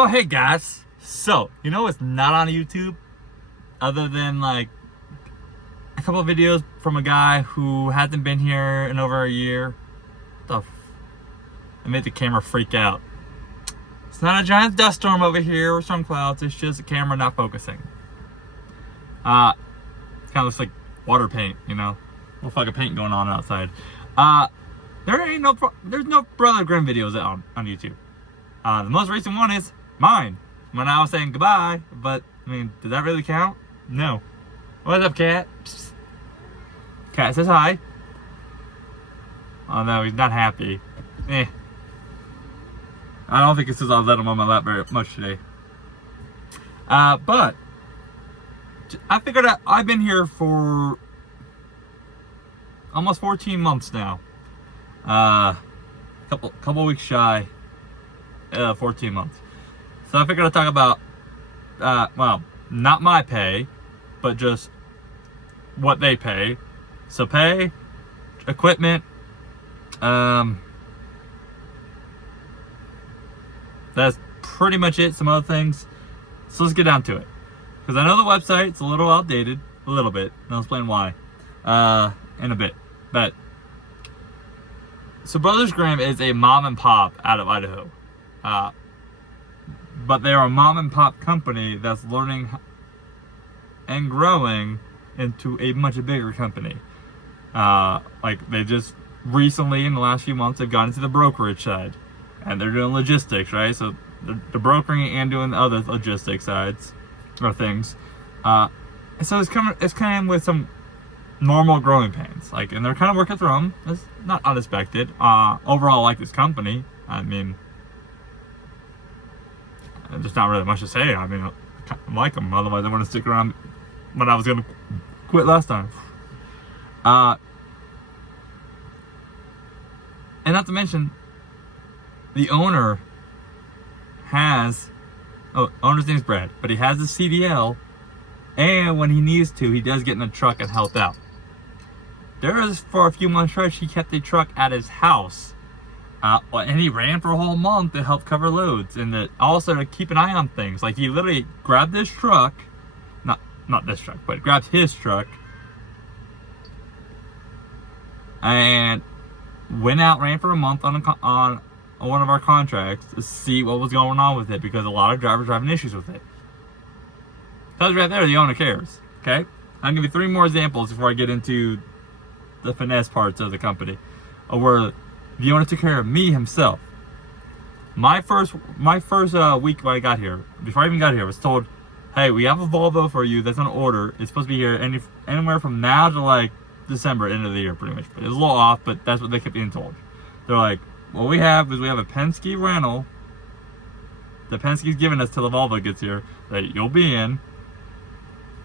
Oh, hey guys. So, you know what's not on YouTube? Other than like a couple of videos from a guy who hasn't been here in over a year. It made the camera freak out. It's not a giant dust storm over here or storm clouds, it's just the camera not focusing. It kind of looks like water paint, you know? A little fucking paint going on outside. There's no Brothers Grimm videos on YouTube. The most recent one is mine, when I was saying goodbye, but, I mean, does that really count? No. What's up, cat? Psst. Cat says hi. Oh no, he's not happy. I don't think it's because I've let him on my lap very much today. But, I figured out I've been here for almost 14 months now. Couple weeks shy. 14 months. So I figured I'd talk about, well, not my pay, but just what they pay. So pay, equipment, that's pretty much it. Some other things. So let's get down to it. Because I know the website's a little outdated, a little bit, and I'll explain why in a bit. But so Brothers Grimm is a mom and pop out of Idaho. But they are a mom and pop company that's learning and growing into a much bigger company. Like they just recently, in the last few months, they've gotten into the brokerage side, and they're doing logistics, right? So they're brokering and doing the other logistics sides or things. So it's kind of with some normal growing pains, like, and they're kind of working through them. It's not unexpected. Overall, I like this company. I mean, there's not really much to say. I mean, I like them. Otherwise, I wouldn't stick around when I was going to quit last time. And not to mention, the owner has, owner's name's Brad, but he has a CDL, and when he needs to, he does get in the truck and help out. There is, for a few months stretch, he kept the truck at his house. And he ran for a whole month to help cover loads, and also to keep an eye on things. Like, he literally grabbed this truck, not this truck, but grabbed his truck, and went out, ran for a month on one of our contracts to see what was going on with it, because a lot of drivers are having issues with it. Because right there, the owner cares. Okay? I'll give you 3 more examples before I get into the finesse parts of the company, of where the owner took care of me himself. My first week when I got here, before I even got here, I was told, hey, we have a Volvo for you that's on order. It's supposed to be here anywhere from now to like December, end of the year, pretty much. But it's a little off, but that's what they kept being told. They're like, what we have is we have a Penske rental that Penske's giving us till the Volvo gets here, that you'll be in,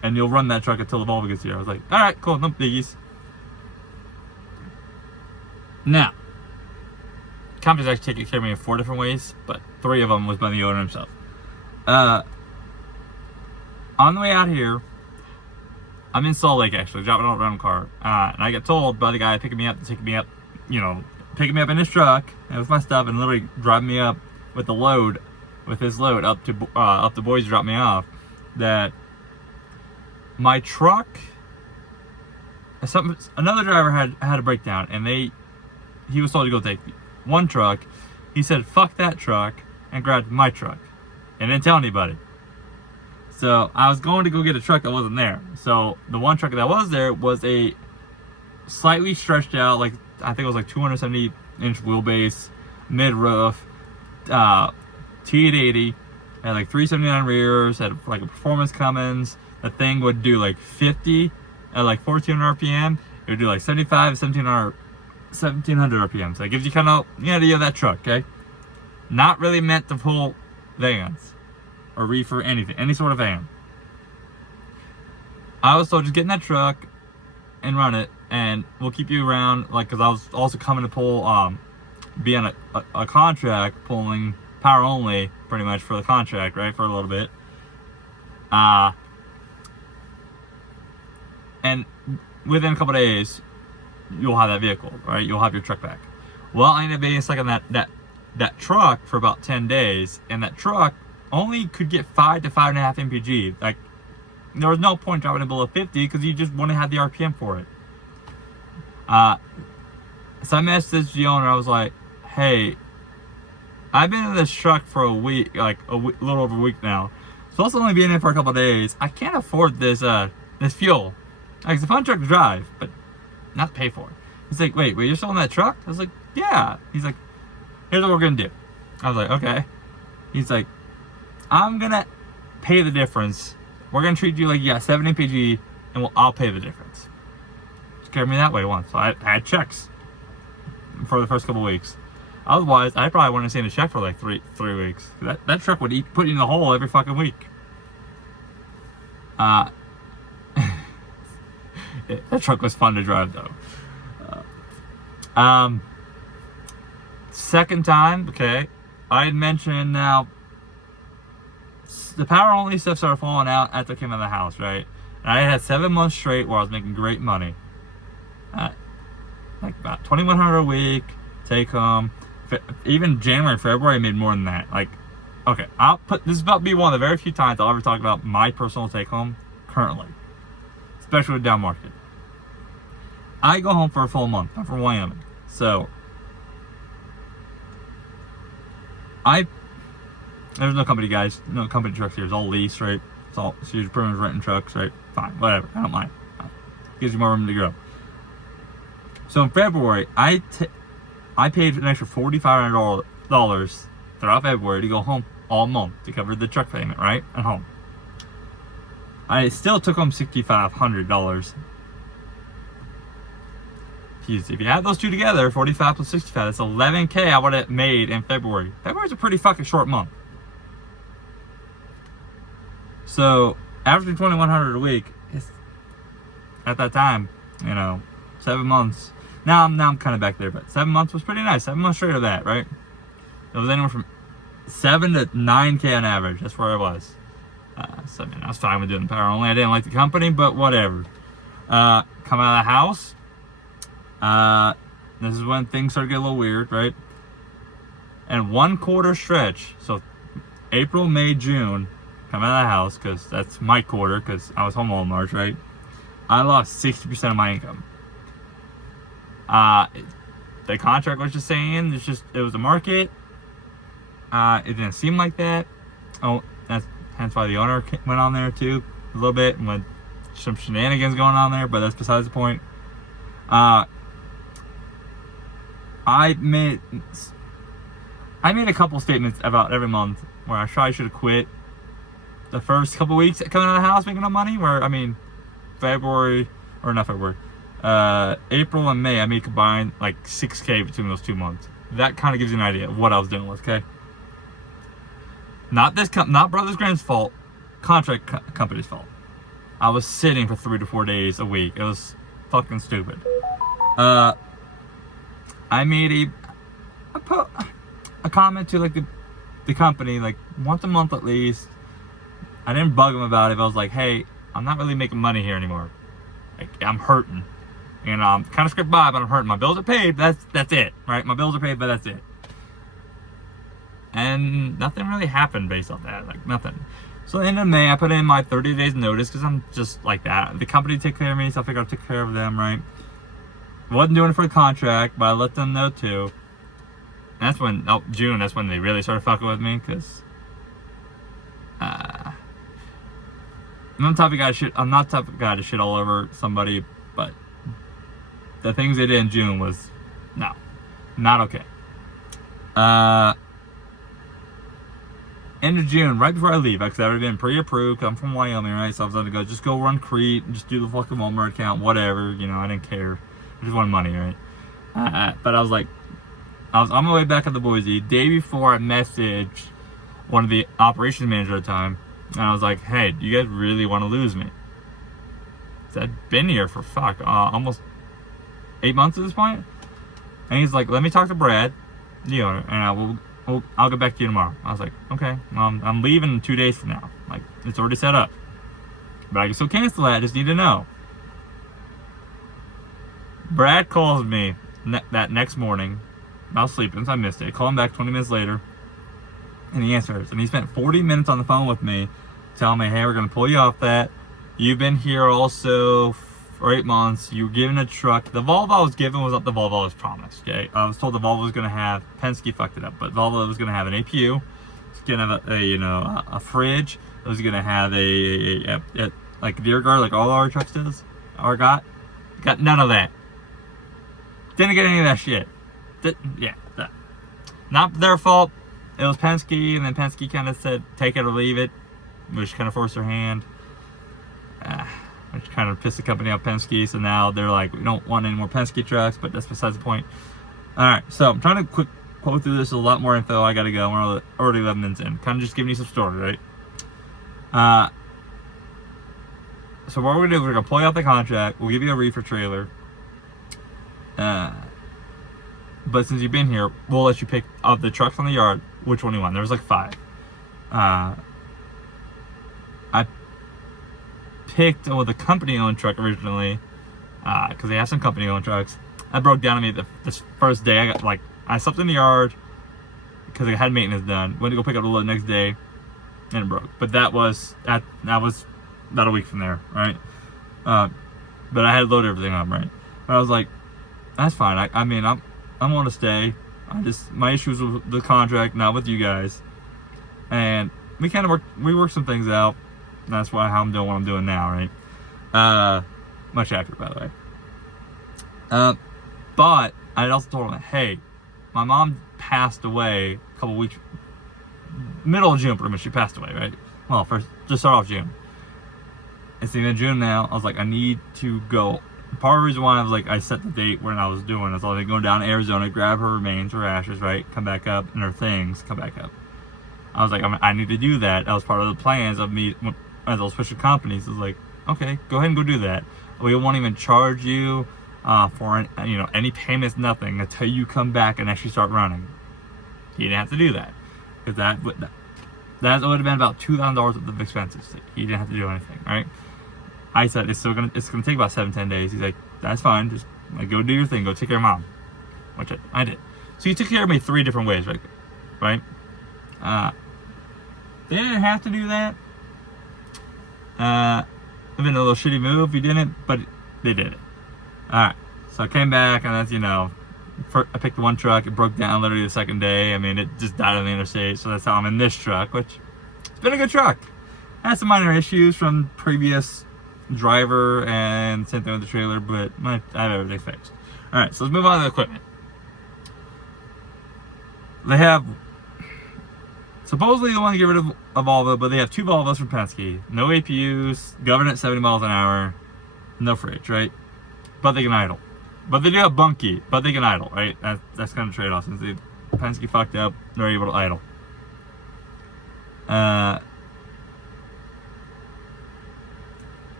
and you'll run that truck until the Volvo gets here. I was like, all right, cool, no biggies. Now, the company's actually taking care of me in 4 different ways, but 3 of them was by the owner himself. On the way out here, I'm in Salt Lake actually, dropping off a rental car, and I get told by the guy picking me up, you know, picking me up in his truck and with my stuff, and literally driving me up with his load up to Boise to drop me off, that my truck, another driver had a breakdown, and he was told to go take one truck. He said, fuck that truck, and grabbed my truck, and didn't tell anybody. So I was going to go get a truck that wasn't there. So the one truck that was there was a slightly stretched out, like, I think it was like 270-inch wheelbase, mid-roof, T880, had like 379 rears, had like a performance Cummins. The thing would do like 50 at like 1400 RPM. It would do like 75, 1700 RPM. So it gives you kind of an idea of that truck, okay? Not really meant to pull vans or reefer, anything, any sort of van. I was told just get in that truck and run it, and we'll keep you around, like, because I was also coming to pull, be on a contract pulling power only, pretty much, for the contract, right, for a little bit. And within a couple days, you'll have that vehicle, right? You'll have your truck back. Well, I ended up being stuck on that truck for about 10 days, and that truck only could get 5 to 5.5 mpg. Like, there was no point driving it below 50 because you just wouldn't have the RPM for it. So I messaged the owner. I was like, hey, I've been in this truck for a week, like a little over a week now. Supposed to only be in it for a couple of days. I can't afford this fuel. Like, it's a fun truck to drive, but not to pay for it. He's like, wait, you're still in that truck? I was like, yeah. He's like, here's what we're gonna do. I was like, okay. He's like, I'm gonna pay the difference. We're gonna treat you like you got 7 mpg, and I'll pay the difference. Just carried me that way once. So I had checks for the first couple of weeks. Otherwise, I probably wouldn't have seen a check for like three weeks. That truck would put you in the hole every fucking week. That truck was fun to drive though. Second time, okay, I had mentioned now the power only stuff started falling out after I came out of the house, right? And I had 7 months straight where I was making great money. Like about $2,100 a week, take home. Even January and February I made more than that. Like, okay, this is about to be one of the very few times I'll ever talk about my personal take home currently. Especially with down market. I go home for a full month. I'm from Wyoming. So there's no company guys, no company trucks here. It's all lease, right? So you're pretty much renting trucks, right? Fine, whatever. I don't mind. Gives you more room to grow. So in February, I paid an extra $4,500 throughout February to go home all month to cover the truck payment, right? At home. I still took home $6,500. Jeez, if you add those two together, 45 plus 65, that's $11K I would have made in February. February's a pretty fucking short month. So, averaging $2,100 a week, at that time, 7 months. Now I'm kind of back there, but 7 months was pretty nice. 7 months straight of that, right? It was anywhere from 7 to 9K on average. That's where I was. So I was fine with doing power only. I didn't like the company, but whatever. Come out of the house. This is when things started to get a little weird, right? And 1 quarter stretch, so April, May, June, come out of the house, because that's my quarter, because I was home all March, right? I lost 60% of my income. The contract was just saying, it was a market. It didn't seem like that. Oh, that's hence why the owner went on there too, a little bit, and with some shenanigans going on there, but that's besides the point. I made a couple statements about every month where I probably should have quit the first couple weeks coming out of the house making no money. April and May, I made combined like 6K between those 2 months. That kind of gives you an idea of what I was doing with, okay? Not Brothers Grimm's fault, contract company's fault. I was sitting for 3 to 4 days a week. It was fucking stupid. I made I put a comment to like the company like once a month at least. I didn't bug them about it. But I was like, hey, I'm not really making money here anymore. Like, I'm hurting. I'm kind of scraped by, but I'm hurting. My bills are paid. That's it, right? My bills are paid, but that's it. And nothing really happened based off that. Like, nothing. So the end of May, I put in my 30 days notice because I'm just like that. The company took care of me, so I figured I'd take care of them, right? Wasn't doing it for the contract, but I let them know too. And that's when, June, that's when they really started fucking with me, because I'm not the type of guy to shit all over somebody, but the things they did in June was, no, not okay. End of June, right before I leave, because I've already been pre-approved. I'm from Wyoming, right? So I was going to go, just go run Crete, just do the fucking Walmart account, whatever. I didn't care. I just wanted money, right? But I was like, I was on my way back at the Boise. Day before, I messaged one of the operations managers at the time, and I was like, hey, do you guys really want to lose me? So I'd been here for almost 8 months at this point. And he's like, let me talk to Brad, the owner, and I'll get back to you tomorrow. I was like, okay, I'm leaving in 2 days from now. Like, it's already set up. But I can still cancel that, I just need to know. Brad calls me that next morning. I was sleeping, so I missed it. I call him back 20 minutes later. And he answers, and he spent 40 minutes on the phone with me, telling me, hey, we're going to pull you off that. You've been here also for 8 months. You were given a truck. The Volvo I was given was not the Volvo I was promised, okay? I was told the Volvo was going to have, Penske fucked it up, but Volvo was going to have an APU. It's going to have a fridge. It was going to have a like deer guard, like all our trucks does, or got none of that. Didn't get any of that shit. Not their fault. It was Penske, and then Penske kind of said, take it or leave it, which kind of forced their hand. Which kind of pissed the company off, Penske, so now they're like, we don't want any more Penske trucks, but that's besides the point. Alright, so I'm trying to quick quote through this, a lot more info, I gotta go, we're already 11 minutes in. Kind of just giving you some story, right? So what we're gonna do, we're gonna pull you out the contract, we'll give you a reefer trailer. But since you've been here, we'll let you pick of the trucks on the yard, which one you want. There was like 5. I picked with a company-owned truck originally, because they have some company-owned trucks. That broke down to me this first day. I slept in the yard because I had maintenance done. Went to go pick up the load the next day, and it broke. But that was about a week from there, right? But I had to load everything up, right? But I was like, that's fine. I want to stay. My issues with the contract, not with you guys. And we kind of worked some things out. That's how I'm doing what I'm doing now, right? Much happier, by the way. But I also told him, hey, my mom passed away a couple weeks, middle of June, pretty much. She passed away, right? Well, just start off June. It's the end of June now. I was like, I need to go. Part of the reason why I set the date when I was doing this, I was going down to Arizona, grab her remains, her ashes, right? Come back up, and her things come back up. I was like, I need to do that. That was part of the plans of me as I was switching companies. I was like, okay, go ahead and go do that. We won't even charge you for any payments, nothing, until you come back and actually start running. He didn't have to do that, because that would have been about $2,000 worth of expenses. He didn't have to do anything, right? I said it's gonna take about 7-10 days. He's like, that's fine. Just go do your thing. Go take care of mom, which I did. So he took care of me 3 different ways, right? They didn't have to do that. It'd been a little shitty move if he didn't, but they did it. All right. So I came back, and that's I picked one truck. It broke down literally the second day. It just died on the interstate. So that's how I'm in this truck, which it's been a good truck. Had some minor issues from previous driver and same thing with the trailer, but I have everything fixed. All right, so let's move on to the equipment. They have supposedly they want to get rid of a Volvo, but they have 2 Volvos from Penske, no APUs, governed at 70 miles an hour, no fridge, right? But they can idle. But they do have bunkie, but they can idle, right? That's kind of trade-off. Since Penske fucked up, they're able to idle.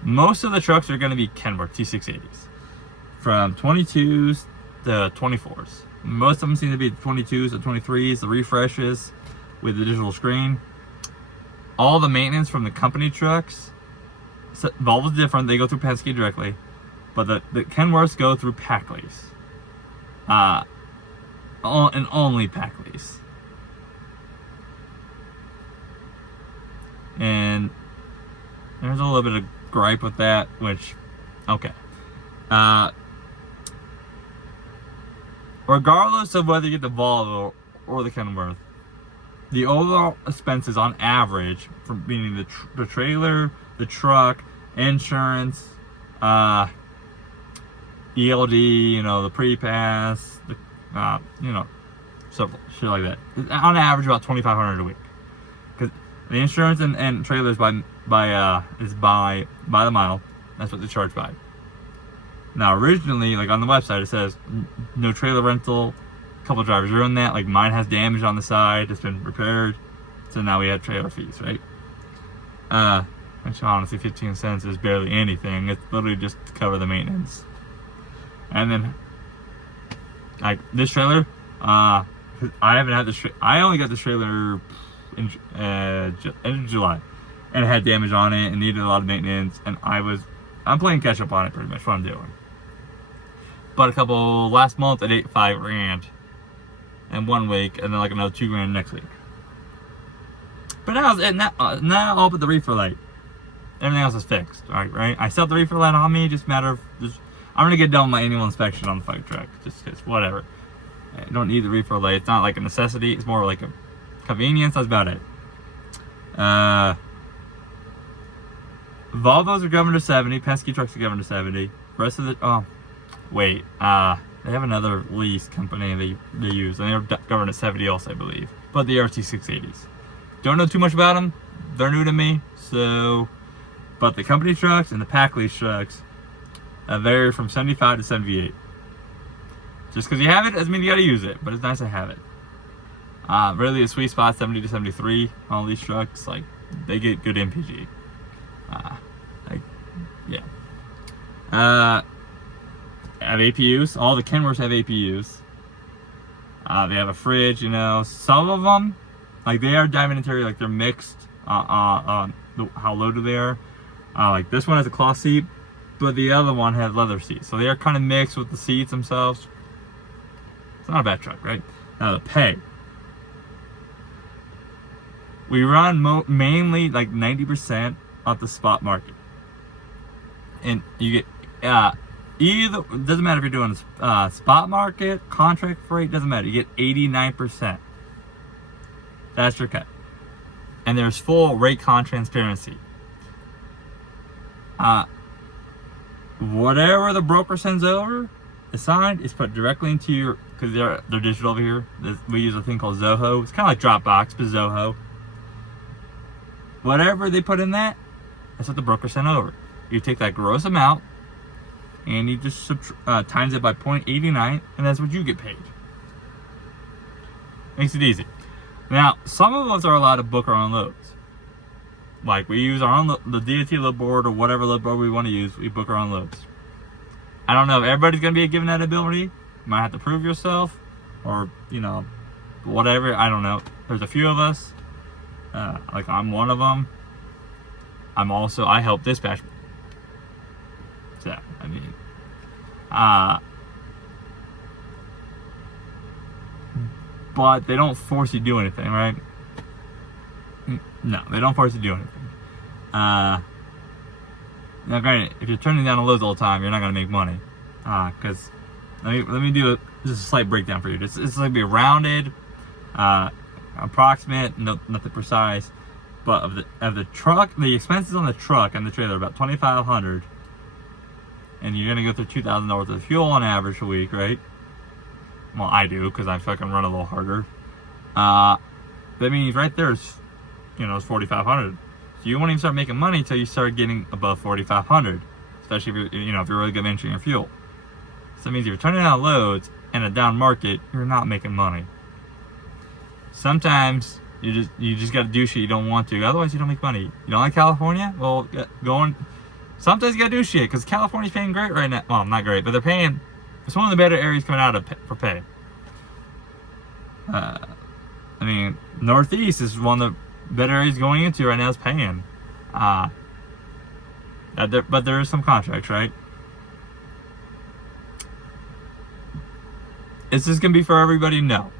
Most of the trucks are going to be Kenworth T680s, from 22s to 24s. Most of them seem to be 22s to 23s, the refreshes with the digital screen. All the maintenance from the company trucks, Volvo's different, they go through Penske directly, but the Kenworths go through pack lease. And only pack lease. And there's a little bit of gripe with that, which, okay. Regardless of whether you get the Volvo or the Kenworth, the overall expenses on average, from meaning the trailer, the truck, insurance, ELD, the pre-pass, so shit like that. On average, about $2,500 a week. Because the insurance and trailers is by the mile. That's what they charge by. Now, originally, on the website, it says no trailer rental. A couple of drivers ruined that. Mine has damage on the side. It's been repaired. So now we have trailer fees, right? Which honestly, 15 cents is barely anything. It's literally just to cover the maintenance. And then, this trailer, I haven't had this. I only got this trailer in end of July, and it had damage on it and needed a lot of maintenance. And I'm playing catch up on it, pretty much what I'm doing. But last month I ate $5 grand in 1 week, and then another $2 grand next week. But now all but the reefer light. Everything else is fixed, right? I still have the reefer light on me, just a matter of I'm gonna get done with my annual inspection on the fire truck, just cause whatever. I don't need the reefer light. It's not like a necessity. It's more like a convenience. That's about it. Volvos are governed to 70. Penske trucks are governed to 70. Rest of the they have another lease company they use, and they're governed to 70 also, I believe. But the RT680s. Don't know too much about them. They're new to me, so. But the company trucks and the pack lease trucks vary from 75 to 78. Just because you have it doesn't mean you got to use it, but it's nice to have it. Really, a sweet spot 70 to 73 on all these trucks. Like, they get good MPG. Have APUs. All the Kenworths have APUs. They have a fridge, you know. Some of them, like, they are diamond interior, like they're mixed on how loaded they are. Like this one has a cloth seat, but the other one has leather seats. So they are kind of mixed with the seats themselves. It's not a bad truck, right? Now the pay. We run mainly like 90% off the spot market. And you get either, it doesn't matter if you're doing a spot market, contract freight, doesn't matter. You get 89%. That's your cut. And there's full rate con transparency. Whatever the broker sends over, assigned, is put directly into your, because they're digital over here. We use a thing called Zoho. It's kind of like Dropbox, but Zoho. Whatever they put in that's what the broker sent over. You take that gross amount and you just times it by 0.89, and that's what you get paid. Makes it easy. Now, some of us are allowed to book our own loads. Like, we use our own the DOT load board or whatever load board we want to use. We book our own loads. I don't know if everybody's going to be given that ability. You might have to prove yourself, or whatever. I don't know. There's a few of us. Like, I'm one of them. I help dispatch. So, I mean, but they don't force you to do anything, right? No, they don't force you to do anything. Now, granted, if you're turning down the loads all the time, you're not going to make money. Because let me do just a slight breakdown for you. It's going to be rounded, approximate, nothing precise. But of the truck, the expenses on the truck and the trailer are about $2,500, and you're going to go through $2,000 of fuel on average a week, right? Well, I do, because I fucking run a little harder. That means right there is, it's $4,500. So you won't even start making money until you start getting above $4,500, especially if you're really good at managing your fuel. So that means if you're turning out loads in a down market, you're not making money. Sometimes you just got to do shit you don't want to, otherwise you don't make money. You don't like California? Well, sometimes you got to do shit, because California's paying great right now. Well, not great, but they're paying. It's one of the better areas coming out for pay. Northeast is one of the better areas going into right now is paying. But there is some contracts, right? Is this going to be for everybody? No.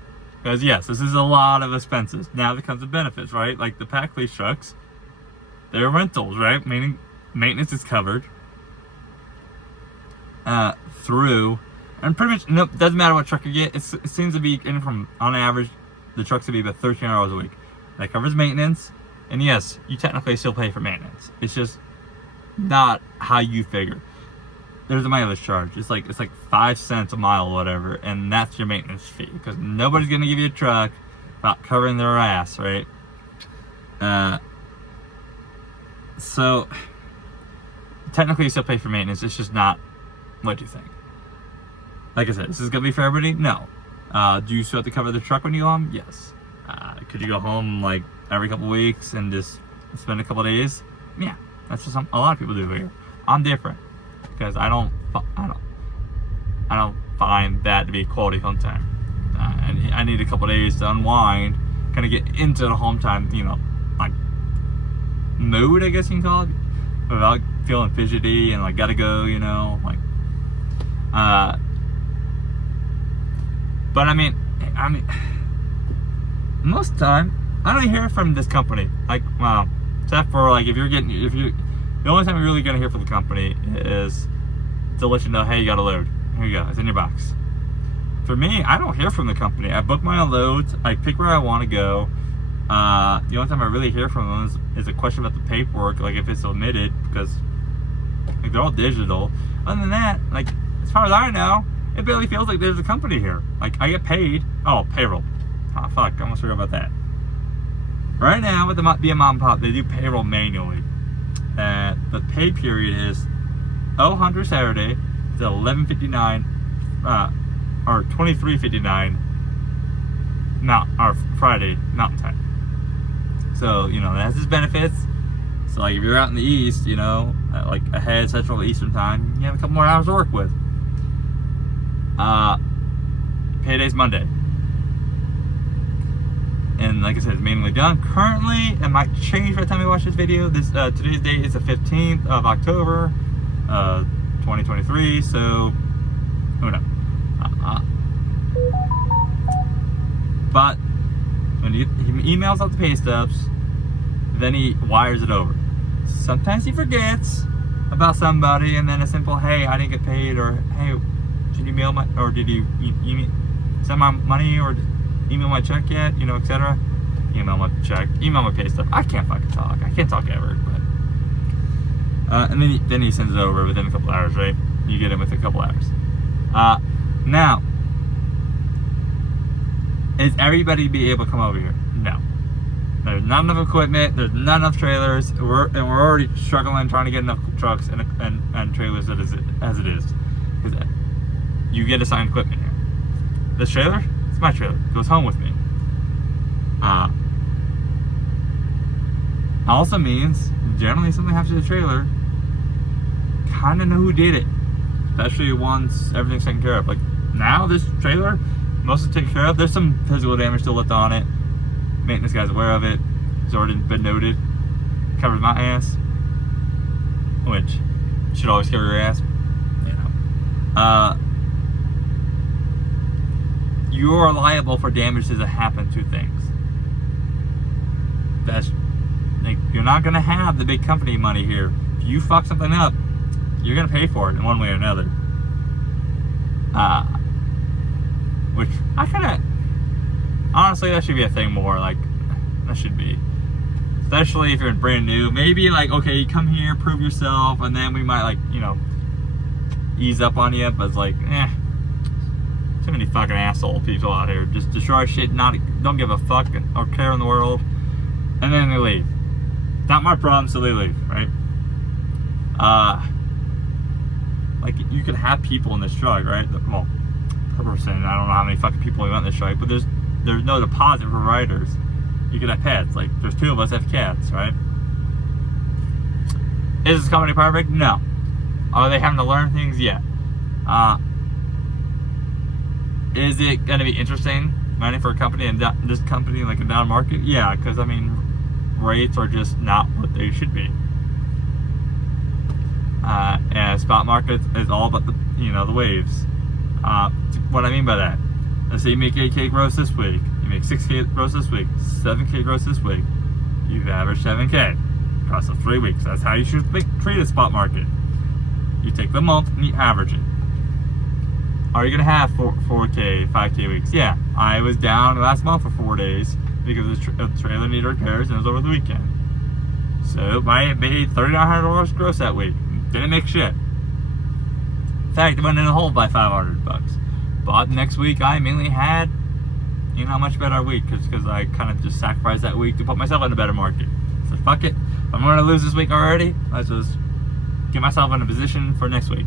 Because yes, this is a lot of expenses. Now there comes the benefits, right? Like the pack lease trucks, they're rentals, right? Meaning maintenance is covered through, and pretty much doesn't matter what truck you get. It seems to be on average, the trucks will be about 13 hours a week. That covers maintenance, and yes, you technically still pay for maintenance. It's just not how you figure. There's a mileage charge. It's like 5 cents a mile or whatever, and that's your maintenance fee, because nobody's gonna give you a truck without covering their ass, right? So technically you still pay for maintenance. It's just not what you think. Like I said, this is gonna be for everybody? No. Do you still have to cover the truck when you go home? Yes. Could you go home like every couple weeks and just spend a couple days? Yeah, that's just a lot of people do here. I'm different, because I don't find that to be quality home time. I need a couple days to unwind, kind of get into the home time, like mood, I guess you can call it, without feeling fidgety and like gotta go, like. But I mean, most of the time, I don't hear from this company. Like, except for like the only time you're really gonna hear from the company is to let you know, hey, you got a load. Here you go. It's in your box. For me, I don't hear from the company. I book my own loads. I pick where I want to go. The only time I really hear from them is a question about the paperwork, like if it's submitted, because like they're all digital. Other than that, like as far as I know, it barely feels like there's a company here. Like I get paid. Oh, payroll. Oh fuck, I almost forgot about that. Right now, with the being mom and pop, they do payroll manually. The pay period is 00 Saturday to 11:59, or 23:59 or Friday Mountain Time. So it has its benefits. So like if you're out in the east, like ahead Central Eastern Time, you have a couple more hours to work with. Payday's Monday. And like I said, it's mainly done. Currently, it might change by the time you watch this video. Today's date is the 15th of October, 2023. So, who knows? But when he emails out the pay stubs, then he wires it over. Sometimes he forgets about somebody, and then a simple, hey, I didn't get paid, or hey, did you mail my, or did you send my money, or email my check yet, etc. Email my check, email my pay stub. I can't fucking talk. I can't talk ever, but and then he sends it over within a couple hours, right? You get it within a couple hours. Now, is everybody be able to come over here? No. There's not enough equipment. There's not enough trailers. We're already struggling trying to get enough trucks and trailers as it is. Because you get assigned equipment here. This trailer, it's my trailer. It goes home with me. Also means generally something happens to the trailer, kind of know who did it, especially once everything's taken care of. Like now, this trailer, most of it's taken care of. There's some physical damage still left on it. Maintenance guy's aware of it. It's already been noted. Covers my ass, which should always cover your ass. You are liable for damages that happen to things. That's like, you're not gonna have the big company money here. If you fuck something up, you're gonna pay for it in one way or another. Which I kinda, honestly, that should be a thing more. Like, that should be, especially if you're brand new. Maybe like, okay, you come here, prove yourself, and then we might like, ease up on you. But it's like, too many fucking asshole people out here. Just destroy shit, don't give a fuck or care in the world, and then they leave. Not my problem, so they leave, right? Like you could have people in this truck, right? Well, per person, I don't know how many fucking people we want in this truck, but there's no deposit for riders. You could have pets. Like there's 2 of us have cats, right? Is this company perfect? No. Are they having to learn things? Yeah. Is it going to be interesting running for a company and this company like a down market? Yeah, because I mean, rates are just not what they should be. And spot market is all about the the waves. What I mean by that, let's say you make 8K gross this week, you make 6K gross this week, 7K gross this week, you've averaged 7K across the 3 weeks. That's how you should treat a spot market. You take the month and you average it. Are you gonna have 4K, 5K weeks? Yeah, I was down last month for 4 days because the trailer needed repairs and it was over the weekend. So I made $3,900 gross that week. Didn't make shit. In fact, it went in the hole by $500. But next week I mainly had, a much better week because I kind of just sacrificed that week to put myself in a better market. So fuck it. If I'm gonna lose this week already, let's just get myself in a position for next week.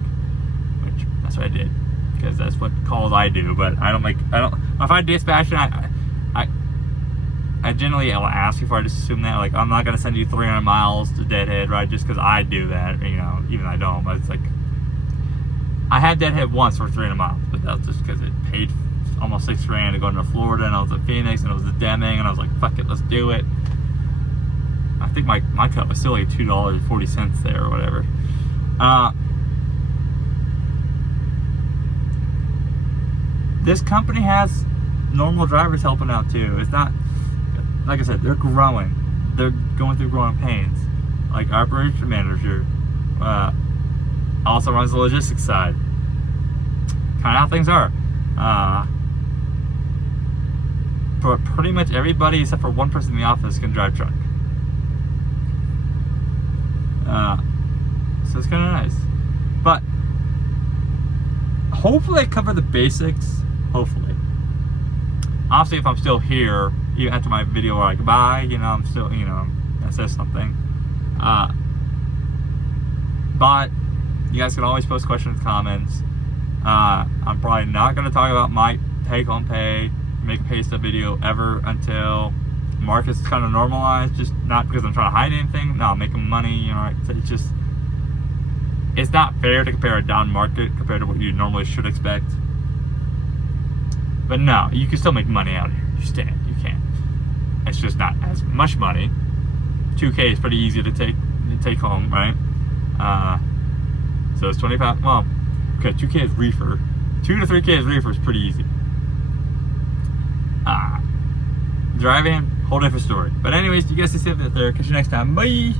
Which that's what I did. Because that's what calls I do, but if I dispatch it, I generally will ask before I just assume that, like, I'm not going to send you 300 miles to Deadhead, right, just because I do that, even I don't, but it's like, I had Deadhead once for 300 miles, but that was just because it paid almost $6,000 to go into Florida, and I was at Phoenix, and it was a Deming, and I was like, fuck it, let's do it. I think my cut was still like $2.40 there or whatever. This company has normal drivers helping out too. It's not like I said, they're growing. They're going through growing pains. Like our operations manager also runs the logistics side. Kind of how things are. But pretty much everybody except for one person in the office can drive truck. So it's kind of nice. But hopefully I cover the basics. Hopefully. Obviously, if I'm still here, even after my video, like bye, you know, I'm still, you know, that says something. But you guys can always post questions, comments. I'm probably not going to talk about my take-home pay, make a pay stub video ever until market's kind of normalized. Just not because I'm trying to hide anything. No, I'm making money. You know, it's just, it's not fair to compare a down market compared to what you normally should expect. But no, you can still make money out here. You can. It's just not as much money. 2K is pretty easy to take home, right? So it's 25. Well, okay, 2K is reefer. 2 to 3K is reefer is pretty easy. Driving, whole different story. But anyways, you guys stay safe out there. Catch you next time. Bye.